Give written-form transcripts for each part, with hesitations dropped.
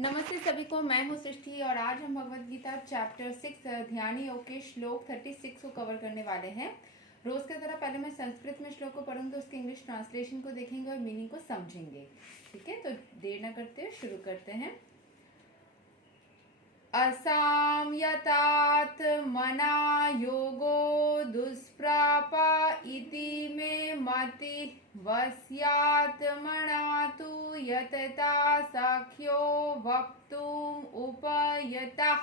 नमस्ते सभी को, मैं हूँ सृष्टि और आज हम भगवत गीता चैप्टर 6 ध्यान योग के श्लोक 36 को कवर करने वाले हैं। रोज की तरह पहले मैं संस्कृत में श्लोक को पढ़ूंगी, उसके इंग्लिश ट्रांसलेशन को देखेंगे और मीनिंग को समझेंगे। ठीक है, तो देर न करते हुए शुरू करते हैं। असाम्यतात् मना योगो दुष्प्रापा इति मे मति वस्यात् मना तु यतता साख्यो वक्तुम् उपयतः।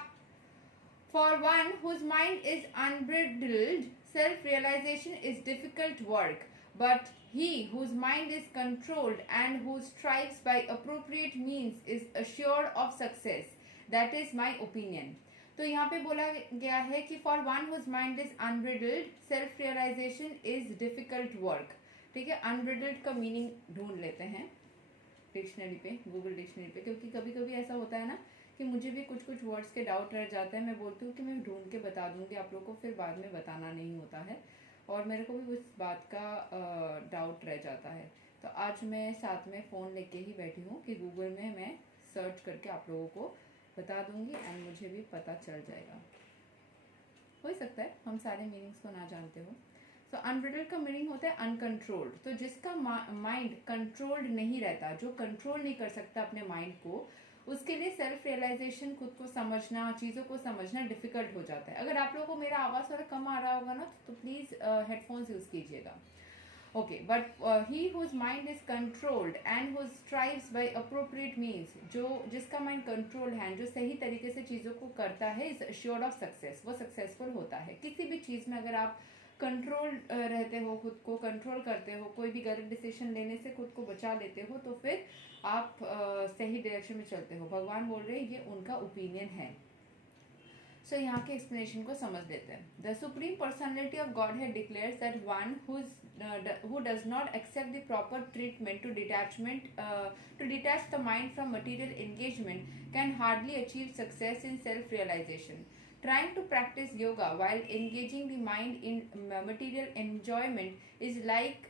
For one whose mind is unbridled, self-realization is difficult work, but he whose mind is controlled and who strives by appropriate means is assured of success. That is my opinion. तो यहाँ पे बोला गया है कि for one whose mind is unbridled, self-realization is difficult work. ठीक है, unbridled का मीनिंग ढूंढ लेते हैं डिक्शनरी पे, गूगल डिक्शनरी पे, क्योंकि कभी कभी ऐसा होता है ना कि मुझे भी कुछ कुछ वर्ड्स के डाउट रह जाता है। मैं बोलती हूँ कि मैं ढूंढ के बता दूंगी आप लोगों को, फिर बाद में बताना नहीं होता है और मेरे को भी उस बात का डाउट रह जाता है। तो आज मैं साथ में फ़ोन लेके ही बैठी हूँ कि गूगल में मैं सर्च करके आप लोगों को बता दूंगी एंड मुझे भी पता चल जाएगा। हो सकता है हम सारे मीनिंग्स को ना जानते हो। तो अनब्रिडल्ड का मीनिंग होता है अनकंट्रोल्ड। तो जिसका माइंड कंट्रोल्ड नहीं रहता, जो कंट्रोल नहीं कर सकता अपने माइंड को, उसके लिए सेल्फ रियलाइजेशन, खुद को समझना, चीज़ों को समझना डिफिकल्ट हो जाता है। अगर आप लोगों को मेरा आवाज़ थोड़ा कम आ रहा होगा ना तो प्लीज़ हेडफोन्स यूज़ कीजिएगा। Okay, but he whose mind is controlled and whose strives by appropriate means, जो जिसका माइंड कंट्रोल है, जो सही तरीके से चीज़ों को करता है, इज अश्योर्ड ऑफ सक्सेस, वो सक्सेसफुल होता है। किसी भी चीज़ में अगर आप कंट्रोल रहते हो, खुद को कंट्रोल करते हो, कोई भी गलत डिसीजन लेने से खुद को बचा लेते हो, तो फिर आप सही डायरेक्शन में चलते हो। भगवान बोल रहे हैं, ये उनका ओपिनियन है। सो यहाँ के एक्सप्लेनेशन को समझ लेते हैं। The supreme personality of God had declares that one who does not accept the proper treatment to detach the mind from material engagement can hardly achieve success in self-realization. Trying to practice yoga while engaging the mind in material enjoyment is like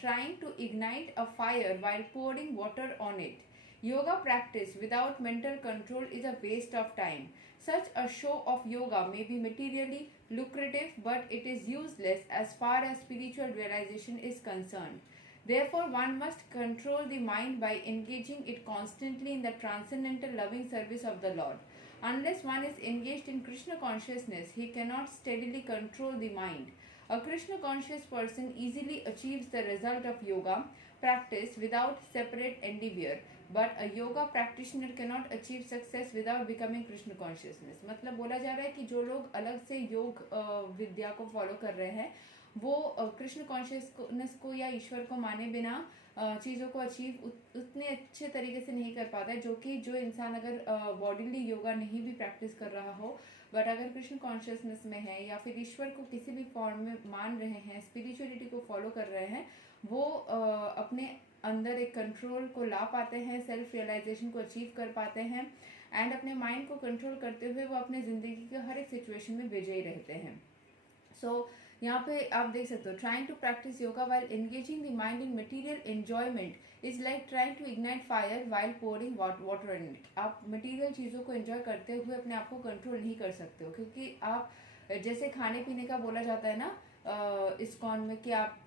trying to ignite a fire while pouring water on it. Yoga practice without mental control is a waste of time. Such a show of yoga may be materially lucrative, but it is useless as far as spiritual realization is concerned. Therefore, one must control the mind by engaging it constantly in the transcendental loving service of the Lord. Unless one is engaged in Krishna consciousness, he cannot steadily control the mind. A Krishna conscious person easily achieves the result of yoga practice without separate endeavor, but a yoga practitioner cannot achieve success without becoming Krishna consciousness. मतलब बोला जा रहा है कि जो लोग अलग से योग विद्या को फॉलो कर रहे हैं, वो कृष्ण कॉन्शियसनेस को या ईश्वर को माने बिना चीज़ों को अचीव उतने अच्छे तरीके से नहीं कर पाता है, जो इंसान अगर बॉडीली योगा नहीं भी प्रैक्टिस कर रहा हो, बट अगर कृष्ण कॉन्शियसनेस में है या फिर ईश्वर को किसी भी फॉर्म में मान रहे हैं, स्पिरिचुअलिटी को फॉलो कर रहे हैं, वो अपने अंदर एक कंट्रोल को ला पाते हैं, सेल्फ रियलाइजेशन को अचीव कर पाते हैं एंड अपने माइंड को कंट्रोल करते हुए वो अपने ज़िंदगी के हर एक सिचुएशन में विजयी रहते हैं। सो यहाँ पे आप देख सकते हो, trying to practice yoga while engaging the mind in material enjoyment is like trying to ignite fire while pouring water in it. आप मटेरियल चीज़ों को एंजॉय करते हुए अपने आप को कंट्रोल नहीं कर सकते हो, क्योंकि आप जैसे खाने पीने का बोला जाता है ना इस्कॉन में कि आप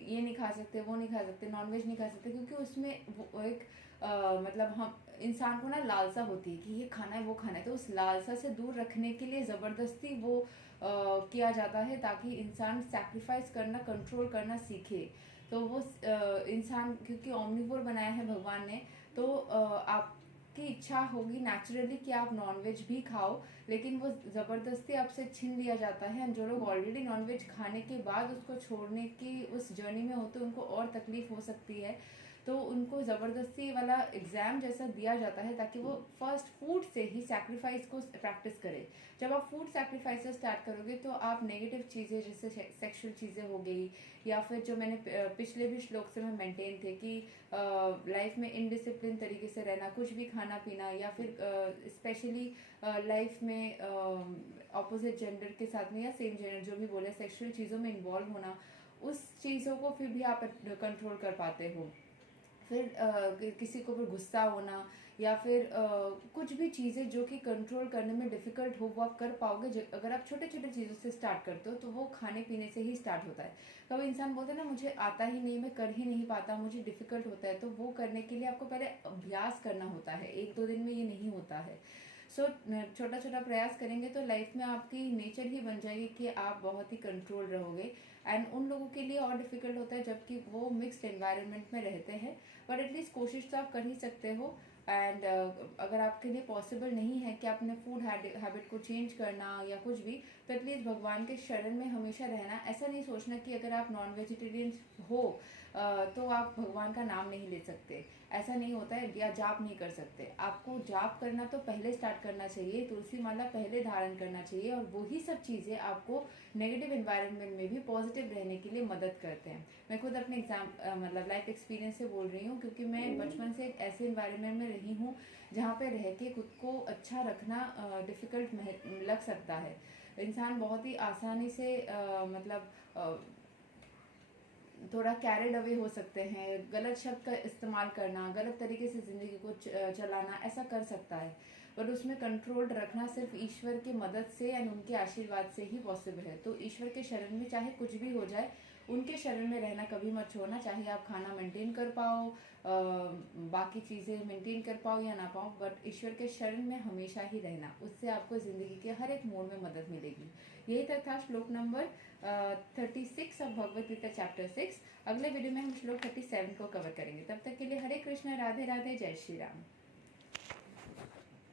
ये नहीं खा सकते, वो नहीं खा सकते, नॉनवेज नहीं खा सकते, क्योंकि उसमें वो एक मतलब हम इंसान को ना लालसा होती है कि ये खाना है वो खाना है, तो उस लालसा से दूर रखने के लिए ज़बरदस्ती वो किया जाता है ताकि इंसान सैक्रिफाइस करना, कंट्रोल करना सीखे। तो वो इंसान, क्योंकि ओमनिवोर बनाया है भगवान ने, तो आपकी इच्छा होगी नेचुरली कि आप नॉनवेज भी खाओ, लेकिन वो ज़बरदस्ती आपसे छीन लिया जाता है। जो लोग ऑलरेडी नॉनवेज खाने के बाद उसको छोड़ने की उस जर्नी में होते हैं, उनको और तकलीफ हो सकती है, तो उनको ज़बरदस्ती वाला एग्ज़ाम जैसा दिया जाता है ताकि वो फर्स्ट फूड से ही सैक्रिफाइस को प्रैक्टिस करें। जब आप फूड सैक्रिफाइस से स्टार्ट करोगे तो आप नेगेटिव चीज़ें जैसे सेक्सुअल चीज़ें हो गई, या फिर जो मैंने पिछले भी श्लोक से मैं मेंटेन थे कि लाइफ में इनडिसिप्लिन तरीके से रहना, कुछ भी खाना पीना, या फिर स्पेशली लाइफ में ऑपोजिट जेंडर के साथ में या सेम जेंडर जो भी बोले सेक्सुअल चीज़ों में इन्वॉल्व होना, उस चीज़ों को फिर भी आप कंट्रोल कर पाते हो। फिर किसी के ऊपर गुस्सा होना, या फिर कुछ भी चीज़ें जो कि कंट्रोल करने में डिफ़िकल्ट हो वो आप कर पाओगे अगर आप छोटे छोटे चीज़ों से स्टार्ट करते हो। तो वो खाने पीने से ही स्टार्ट होता है। कभी इंसान बोलते हैं ना मुझे आता ही नहीं, मैं कर ही नहीं पाता, मुझे डिफ़िकल्ट होता है, तो वो करने के लिए आपको पहले अभ्यास करना होता है। एक दो दिन में ये नहीं होता है। सो छोटा छोटा प्रयास करेंगे तो लाइफ में आपकी नेचर ही बन जाएगी कि आप बहुत ही कंट्रोल रहोगे। एंड उन लोगों के लिए और डिफ़िकल्ट होता है जबकि वो मिक्स्ड एनवायरनमेंट में रहते हैं, बट एटलीस्ट कोशिश तो आप कर ही सकते हो। एंड अगर आपके लिए पॉसिबल नहीं है कि आपने फूड हैबिट को चेंज करना या कुछ भी, तो एटलीस्ट भगवान के शरण में हमेशा रहना। ऐसा नहीं सोचना कि अगर आप नॉन वेजिटेरियन हो तो आप भगवान का नाम नहीं ले सकते, ऐसा नहीं होता है, या जाप नहीं कर सकते। आपको जाप करना तो पहले स्टार्ट करना चाहिए, तुलसी माला पहले धारण करना चाहिए, और वही सब चीज़ें आपको नेगेटिव एनवायरनमेंट में भी पॉजिटिव रहने के लिए मदद करते हैं। मैं खुद अपने मतलब लाइफ एक्सपीरियंस से बोल रही हूँ, क्योंकि मैं बचपन से एक ऐसे एनवायरनमेंट में रही हूँ जहाँ पे रह के खुद को अच्छा रखना डिफ़िकल्ट लग सकता है। इंसान बहुत ही आसानी से थोड़ा कैरिड अवे हो सकते हैं, गलत शब्द का इस्तेमाल करना, गलत तरीके से ज़िंदगी को चलाना, ऐसा कर सकता है। पर उसमें कंट्रोल रखना सिर्फ ईश्वर की मदद से एंड उनके आशीर्वाद से ही पॉसिबल है। तो ईश्वर के शरण में चाहे कुछ भी हो जाए, उनके शरण में रहना कभी मत छोड़ना। चाहे आप खाना मेंटेन कर पाओ, बाकी चीज़ें मेंटेन कर पाओ या ना पाओ, बट ईश्वर के शरण में हमेशा ही रहना। उससे आपको ज़िंदगी के हर एक मोड़ में मदद मिलेगी। यही तक था श्लोक number 36 of Bhagavad Gita chapter 6। अगले वीडियो में हम श्लोक 37 को कवर करेंगे। तब तक के लिए हरे कृष्ण, राधे राधे, जय श्री राम।